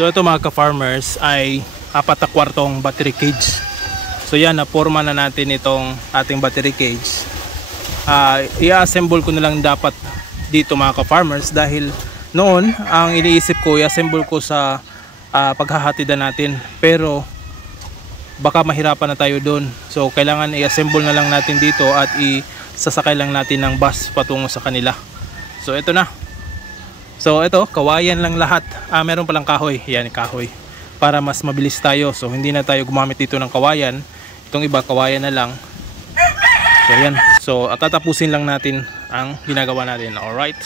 So ito mga ka-farmers ay 4 na kwartong battery cage. So yan, naporma na natin itong ating battery cage. I-assemble ko na lang dapat dito mga ka-farmers, dahil noon ang iniisip ko i-assemble ko sa paghahatidan natin, pero baka mahirapan na tayo doon. So kailangan i-assemble na lang natin dito at isasakay lang natin ng bus patungo sa kanila. So ito na. So ito, kawayan lang lahat. Meron palang kahoy. Yan, kahoy. Para mas mabilis tayo. So hindi na tayo gumamit dito ng kawayan. Itong iba, kawayan na lang. So yan. So tatapusin lang natin ang ginagawa natin. Alright.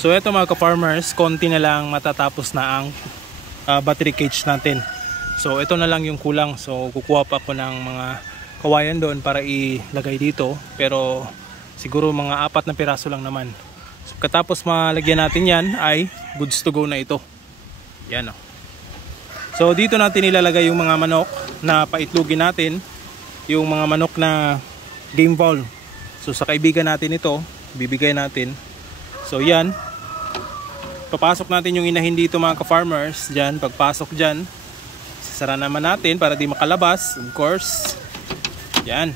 So eto mga ka-farmers, konti na lang matatapos na ang battery cage natin. So ito na lang yung kulang. So kukuha pa ako ng mga kawayan doon para ilagay dito. Pero siguro mga 4 na piraso lang naman. So katapos malagyan natin yan ay goods to go na ito. Yan o. So dito natin ilalagay yung mga manok na paitlugin natin. Yung mga manok na game fowl. So sa kaibigan natin ito, bibigay natin. So yan. Papasok natin yung inahin dito mga ka-farmers. Diyan, pagpasok dyan, sasara naman natin para di makalabas, of course. Yan.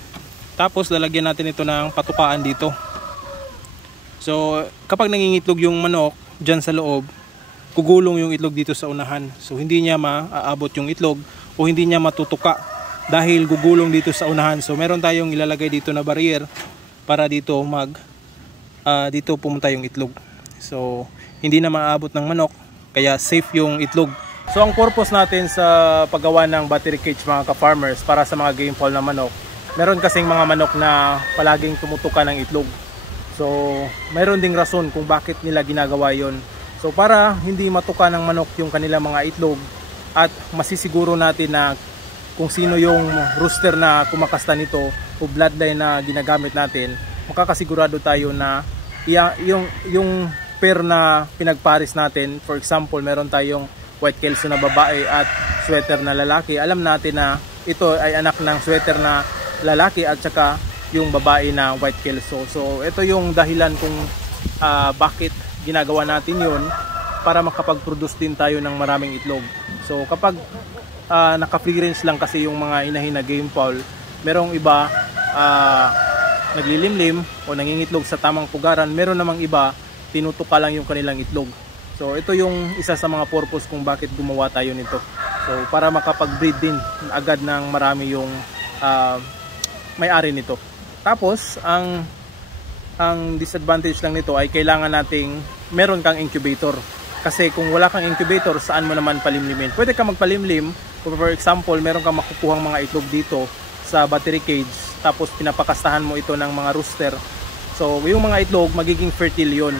Tapos lalagyan natin ito ng patukaan dito. So kapag nangingitlog yung manok dyan sa loob, kugulong yung itlog dito sa unahan. So hindi niya maaabot yung itlog o hindi niya matutuka dahil gugulong dito sa unahan. So meron tayong ilalagay dito na barrier para dito dito pumunta yung itlog. So hindi na maaabot ng manok, kaya safe yung itlog. So ang purpose natin sa paggawa ng battery cage mga ka-farmers para sa mga game fowl na manok, meron kasing mga manok na palaging tumutuka ng itlog. So meron ding rason kung bakit nila ginagawa yon. So para hindi matuka ng manok yung kanilang mga itlog at masisiguro natin na kung sino yung rooster na kumakasta nito o bloodline na ginagamit natin, makakasigurado tayo na yung pair na pinagparis natin, for example meron tayong White Kelso na babae at sweater na lalaki, alam natin na ito ay anak ng sweater na lalaki at saka yung babae na White Kelso. So ito yung dahilan kung bakit ginagawa natin yun, para makapag-produce din tayo ng maraming itlog. So kapag naka-free range lang kasi yung mga inahin na game fowl, merong iba naglilimlim o nangingitlog sa tamang pugaran, meron namang iba tinutuka lang yung kanilang itlog. So ito yung isa sa mga purpose kung bakit gumawa tayo nito. So para makapag-breed din agad ng marami yung may-ari nito. Tapos ang disadvantage lang nito ay kailangan nating meron kang incubator. Kasi kung wala kang incubator, saan mo naman palimlimin? Pwede ka magpalimlim, kung for example, meron kang makukuhang mga itlog dito sa battery cage, tapos pinapakastahan mo ito ng mga rooster. So yung mga itlog magiging fertile yun.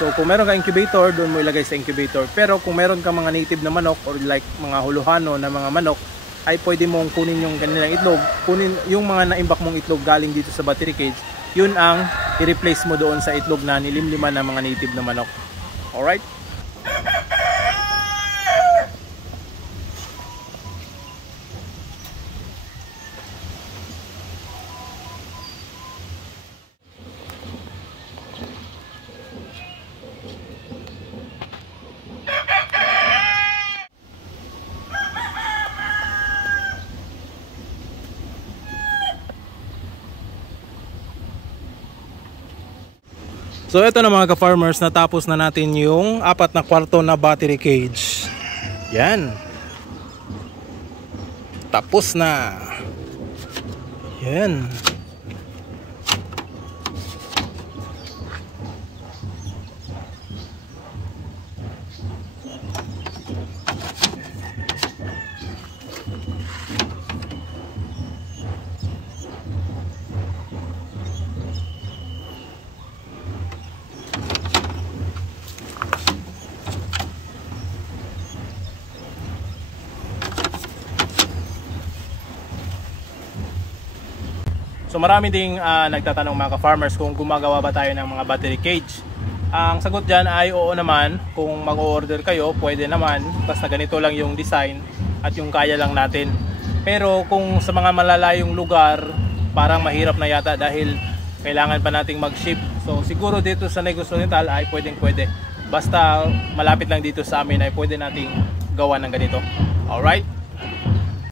So kung meron kang incubator, doon mo ilagay sa incubator. Pero kung meron kang mga native na manok or like mga huluhano na mga manok, ay pwede mong kunin yung kanilang itlog, kunin yung mga naimbak mong itlog galing dito sa battery cage, yun ang i-replace mo doon sa itlog na nilimliman ng mga native na manok. Alright? So ito na mga ka-farmers, natapos na natin yung 4 na kwarto na battery cage. Yan. Tapos na. Yan. So marami ding nagtatanong mga ka-farmers kung gumagawa ba tayo ng mga battery cage. Ang sagot dyan ay oo naman. Kung mag-order kayo, pwede naman. Basta ganito lang yung design at yung kaya lang natin. Pero kung sa mga malalayong lugar, parang mahirap na yata dahil kailangan pa nating mag-ship. So siguro dito sa Negros Oriental ay pwede. Basta malapit lang dito sa amin ay pwede nating gawa ng ganito. Alright?